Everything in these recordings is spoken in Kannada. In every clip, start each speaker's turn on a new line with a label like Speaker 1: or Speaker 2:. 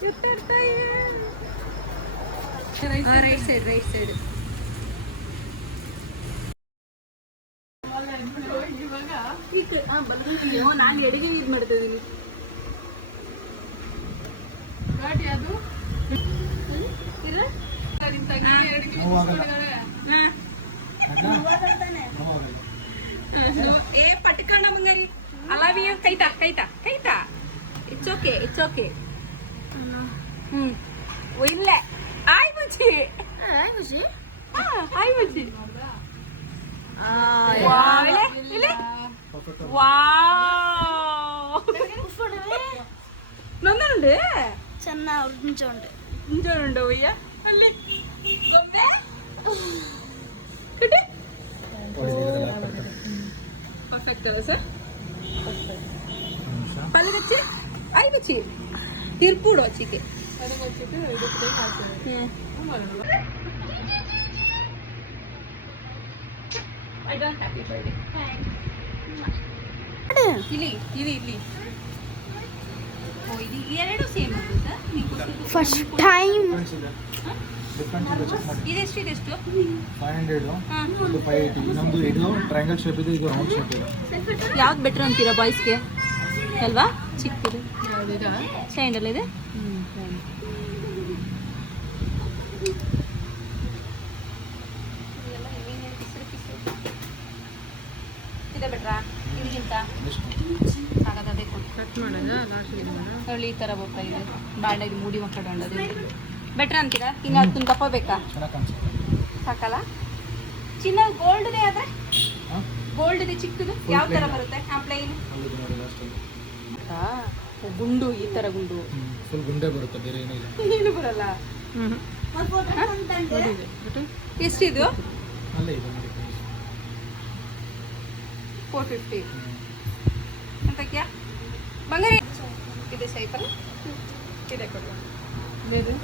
Speaker 1: ರೈಟ್ ಸೈಡ್ ನಾನು ಎಡಗೆ ಇದು ಮಾಡ್ತಾ ಇದ್ದೀನಿ ಗಾಡಿ ಅದು ಇಲ್ಲ ಏ ಪಟ್ಕೊಂಡ ಬಂಗಾರಿ ಅಲಾವಿಯ ಕೈತಾ ಇಟ್ಸ್ ಓಕೆ ಇಲ್ಲ ಆಯ್ ಬುಜ್ಜಿ നന്നുണ്ട് ഉഞ്ചോണ്ടുണ്ടോ വയ്യ അല്ലേ പെർഫെക്റ്റ് അല്ലേ സർ പല്ല് വെച്ച് ആയി വെച്ച് തീർക്കൂടോ ചിക്ക് I don't happy birthday. ಇಲ್ಲಿ ಓ ಇದು ಎರಡು ಸೇಮ್ ಆಗುತ್ತಾ
Speaker 2: ಫಸ್ಟ್ ಟೈಮ್
Speaker 1: ಇದೆಷ್ಟು
Speaker 3: 500 ಇದು 580 ನಮ್ದು ಇದು ಟ್ರಯಾಂಗಲ್ ಶೇಪ್ ಇದೆ ಇದು ರೌಂಡ್ ಶೇಪ್ ಇದೆ
Speaker 1: ಯಾವ್ದು ಬೆಟರ್ ಅಂತೀರಾ ಬಾಯ್ಸ್ಗೆ ಅಲ್ವಾ ಚಿಕ್ಕದು ಸ್ಯಾಂಡಲ್ ಇದೆ ಇದೆ ಬೆಟ್ರಾ ಇದಕ್ಕಿಂತ ಹಾಗಾದ್ರೆ ಕಟ್ ಮಾಡೋಣ ಲಾಸ್ಟ್ ಈ ಥರ ಬರ್ತಾ ಇದೆ ಬಾಂಡಾಗಿ ಮೂಡಿ ಮಕ್ಕಳೊಂಡದು ಬೆಟ್ರ್ ಅಂತೀರಾ ಇನ್ನು ಅದನ್ನ ದಪ್ಪ ಬೇಕಾ ಸಾಕಲ್ಲ ಚಿನ್ನ ಗೋಲ್ಡ್ದೇ ಆದರೆ ಗೋಲ್ಡ್ದೇ ಚಿಕ್ಕದು ಯಾವ ಥರ ಬರುತ್ತೆ ಪ್ಲೈನ್ ಗುಂಡು ಈ ಥರ ಗುಂಡು
Speaker 3: ಫುಲ್ ಗುಂಡೆ ಬರುತ್ತೆ ಬೇರೆ ಏನಿಲ್ಲ
Speaker 1: ಏನು ಬರಲ್ಲ ಎಷ್ಟಿದು
Speaker 3: ಅಲ್ಲೇ ಇದೆ ನೋಡಿ
Speaker 1: 450 ಎಂತಕ್ಯಾ ಬಂಗಾರಿ ಇದೆ ಸೈಪಲ್ ಇದೆ ಕೊಡು ಬೇರೆ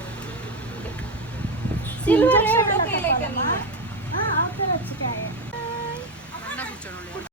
Speaker 1: ಸಿಲ್ವರ್